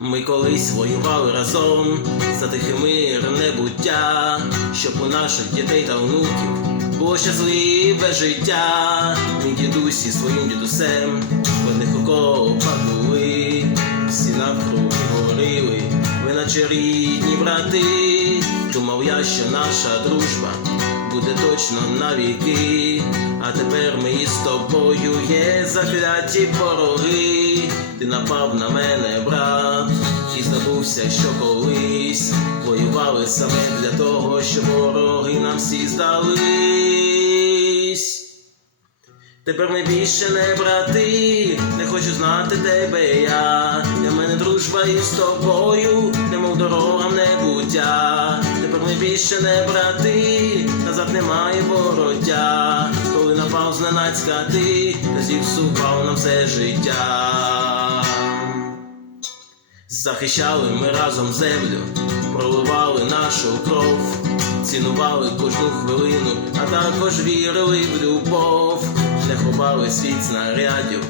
Ми колись воювали разом за тихе мир небуття, щоб у наших дітей та онуків було щасливе життя. Ми дідусі своїм дідусем в одних окопах були, всі навкруги говорили, ви наче рідні брати. Думав я, що наша дружба буде точно на віки, а тепер ми із тобою є закляті вороги. Ти напав на мене, брат, забувся, що колись воювали саме для того, щоб вороги нам всі здались. Тепер ми більше не брати, не хочу знати тебе я. Для мене дружба із тобою, немов дорога в небуття. Тепер ми більше не брати, назад немає вороття. Коли напав зненацька ти, та зіпсував нам все життя. Захищали ми разом землю, проливали нашу кров, цінували кожну хвилину, а також вірили в любов, не ховали світ снарядів,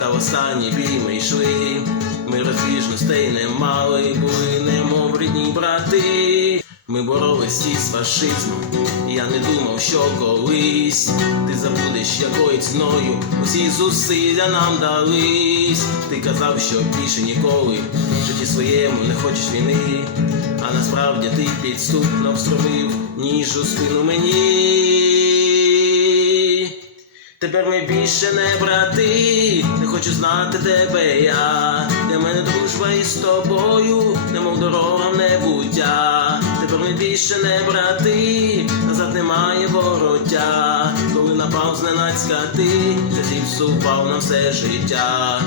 та в останній бій ми йшли. Ми розбіжностей не мали, були немов рідні брати. Ми боролись із фашизмом, я не думав, що колись ти забудеш якою ціною усі зусилля нам дались. Ти казав, що більше ніколи в житті своєму не хочеш війни, а насправді ти підступно встромив ніж у спину мені. Тепер ми більше не брати, не хочу знати тебе я. Для мене дружба із тобою, немов дорога в небуття. Тепер ми більше не брати, назад немає вороття. Коли напав зненацька ти, ти зіпсував на все життя.